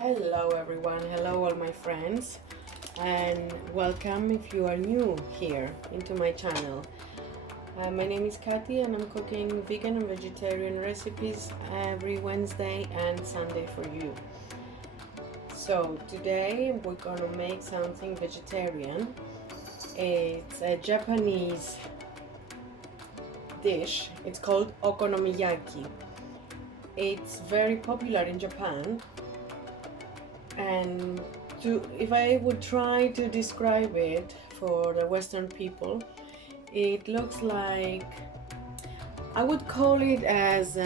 Hello everyone, hello all my friends, and welcome if you are new here into my channel. My name is Katy and I'm cooking vegan and vegetarian recipes every Wednesday and Sunday for you. So today we're gonna make something vegetarian. It's a Japanese dish. It's called OKONOMIYAKI. It's very popular in Japan. And if I would try to describe it for the Western people, it looks like, I would call it as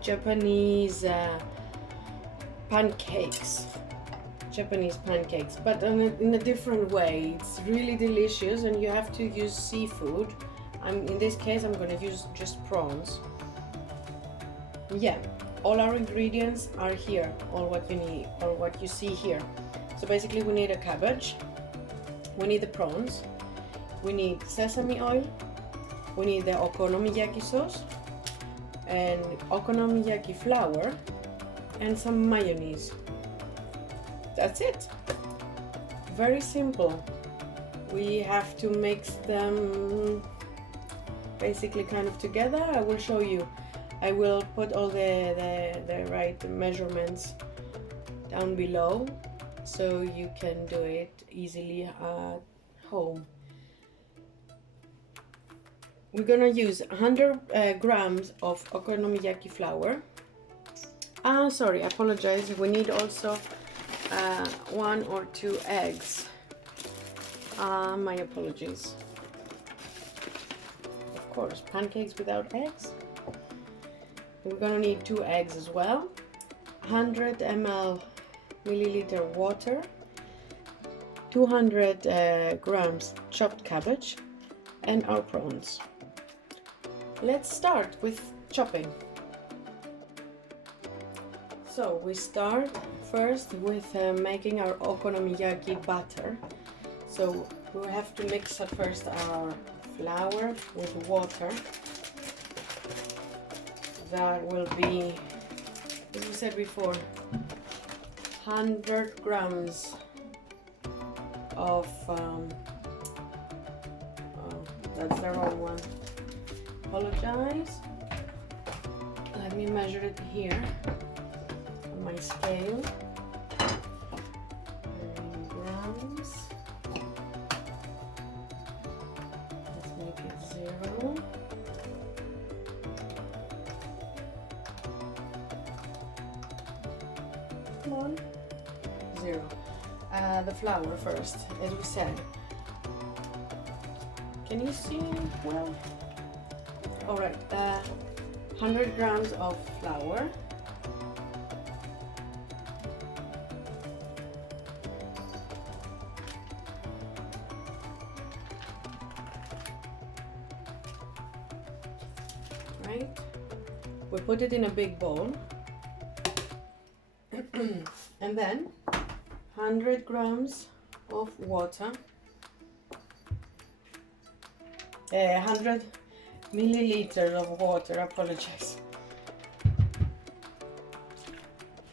Japanese pancakes. Japanese pancakes, but in a different way. It's really delicious and you have to use seafood. In this case I'm going to use just prawns. Yeah. All our ingredients are here, all what you need, or what you see here. So basically we need a cabbage, we need the prawns, we need sesame oil, we need the okonomiyaki sauce, and okonomiyaki flour, and some mayonnaise. That's it. Very simple. We have to mix them basically kind of together. I will show you. I will put all the right measurements down below so you can do it easily at home. We're gonna use 100 grams of okonomiyaki flour. Sorry, I apologize. We need also 1 or 2 eggs. My apologies. Of course, pancakes without eggs. We're gonna need 2 eggs as well, 100 milliliter water, 200 grams chopped cabbage, and our prawns. Let's start with chopping. So we start first with making our okonomiyaki batter. So we have to mix at first our flour with water. That will be, as we said before, 100 grams of, that's the wrong one. Apologize. Let me measure it here on my scale. 9 grams. Let's make it 0. One, 0. The flour first, as we said. Can you see well? All right. 100 grams of flour. Right. We put it in a big bowl. And then 100 grams of water, 100 milliliters of water, apologize,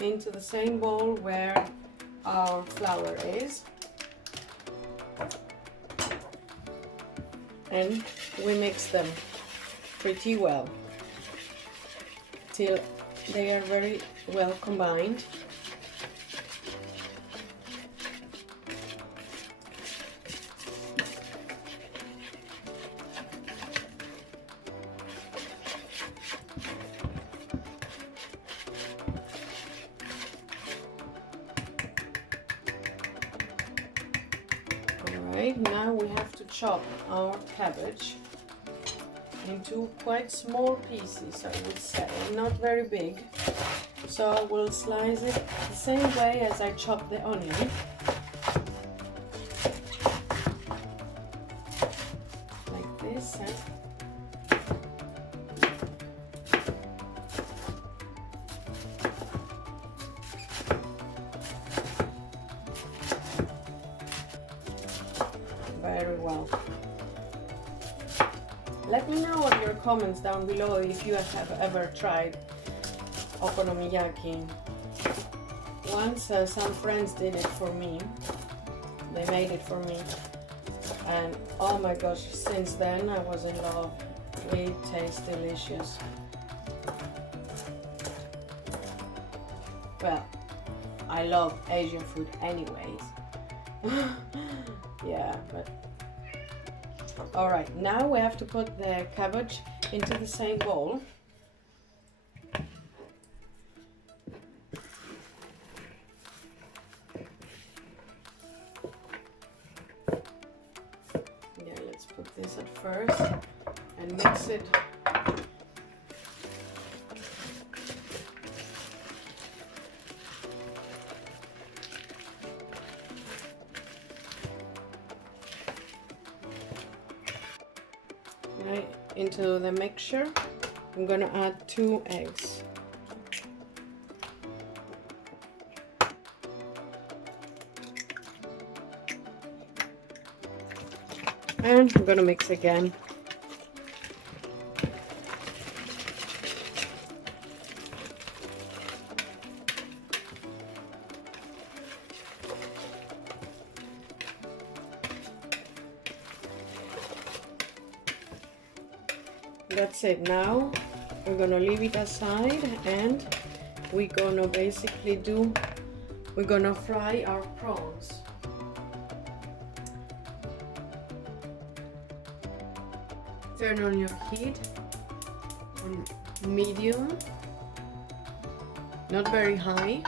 into the same bowl where our flour is, and we mix them pretty well till they are very well combined. Alright, now we have to chop our cabbage into quite small pieces, I would say, not very big. So I will slice it the same way as I chop the onion. Like this. Very well. Let me know in your comments down below if you have ever tried okonomiyaki. once some friends did it for me. They made it for me, and oh my gosh, since then I was in love. It tastes delicious. Well, I love Asian food anyways. Yeah, but all right, now we have to put the cabbage into the same bowl. Yeah, let's put this at first and mix it. Right into the mixture. I'm gonna add 2 eggs. And I'm gonna mix again. That's it. Now we're gonna leave it aside, and we're gonna basically we're gonna fry our prawns. Turn on your heat on medium, not very high.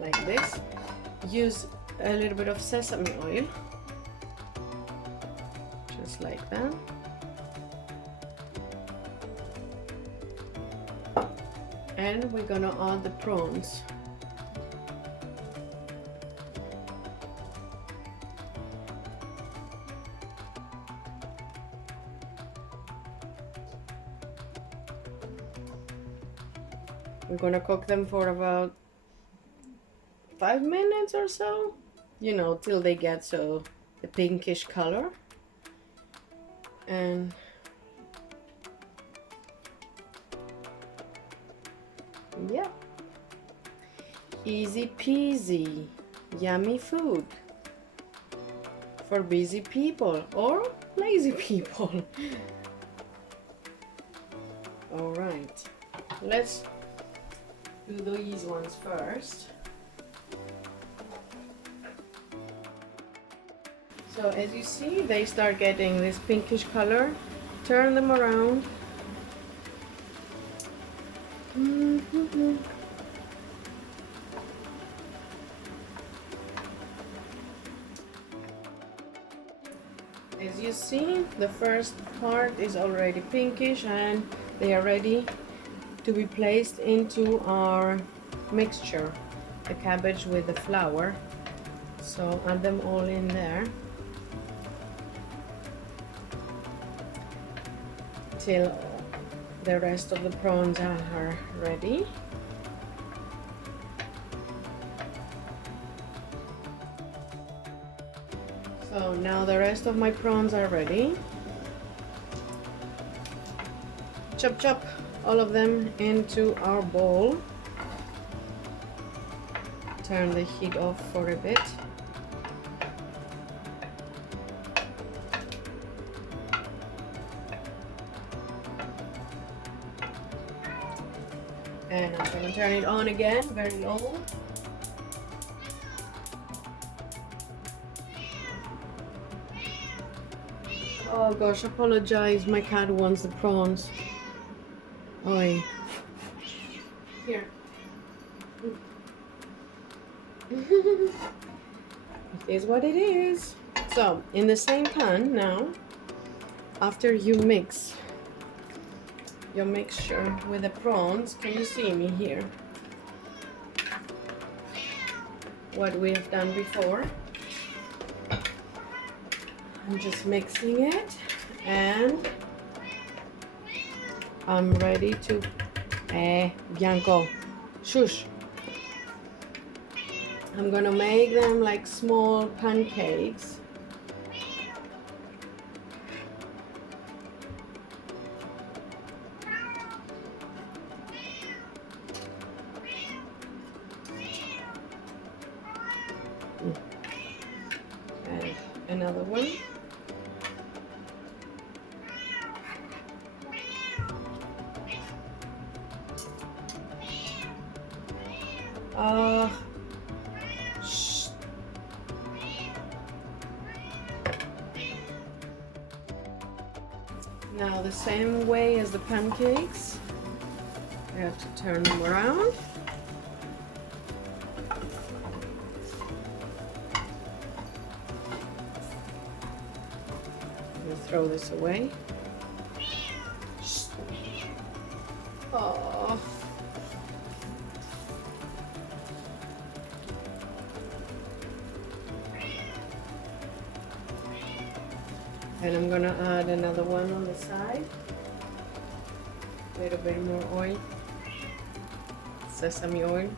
Like this. Use a little bit of sesame oil, just like that. And we're gonna add the prawns. We're gonna cook them for about 5 minutes or so, you know, till they get so the pinkish color. And yeah, easy peasy, yummy food for busy people or lazy people. All right, let's do these ones first. So as you see, they start getting this pinkish color. Turn them around. As you see, the first part is already pinkish and they are ready to be placed into our mixture, the cabbage with the flour. So add them all in there till the rest of the prawns are ready. So now the rest of my prawns are ready. Chop chop all of them into our bowl. Turn the heat off for a bit. And I'm going to turn it on again, very low. Oh gosh, apologize, my cat wants the prawns. Oi. Here. It is what it is. So, in the same pan now, after you mix your mixture with the prawns, can you see me here? What we have done before. I'm just mixing it and I'm ready to Bianco, shush. I'm gonna make them like small pancakes. And another one. Shh. Now the same way as the pancakes, I have to turn them around. Throw this away. Oh. And I'm gonna add another one on the side. A little bit more oil, sesame oil.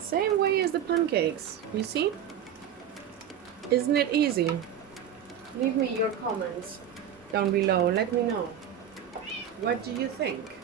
Same way as the pancakes, you see? Isn't it easy? Leave me your comments down below. Let me know. What do you think?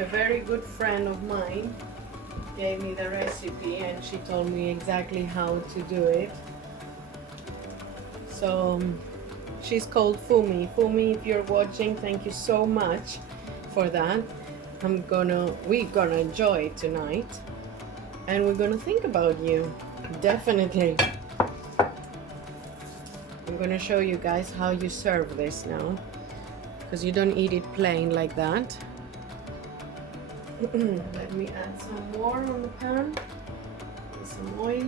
A very good friend of mine gave me the recipe and she told me exactly how to do it. So she's called Fumi. Fumi, if you're watching, thank you so much for that. We're gonna enjoy it tonight and we're gonna think about you. Definitely. I'm gonna show you guys how you serve this now, because you don't eat it plain like that. Let me add some more on the pan with some oil.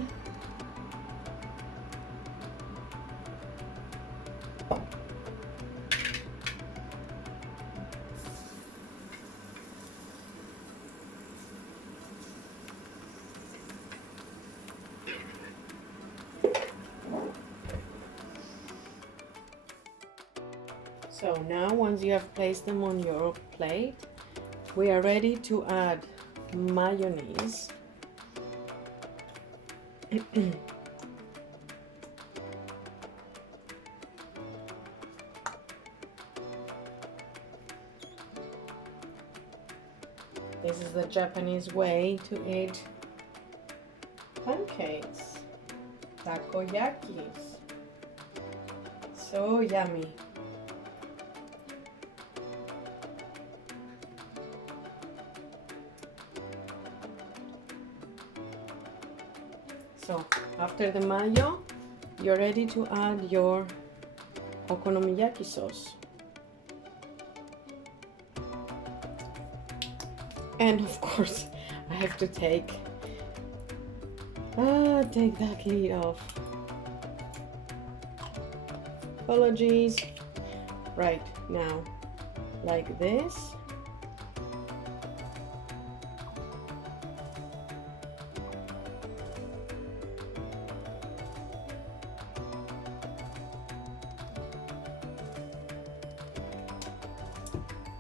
So now, once you have placed them on your plate, we are ready to add mayonnaise. This is the Japanese way to eat pancakes, takoyakis. So yummy. So after the mayo, you're ready to add your okonomiyaki sauce. And of course, I have to take that lid off. Apologies. Right now, like this.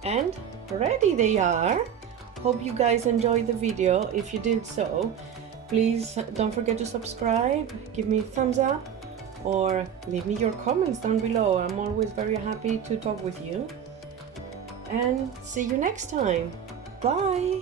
And ready they are. Hope you guys enjoyed the video. If you did so, please don't forget to subscribe, give me a thumbs up, or leave me your comments down below. I'm always very happy to talk with you. And see you next time. Bye!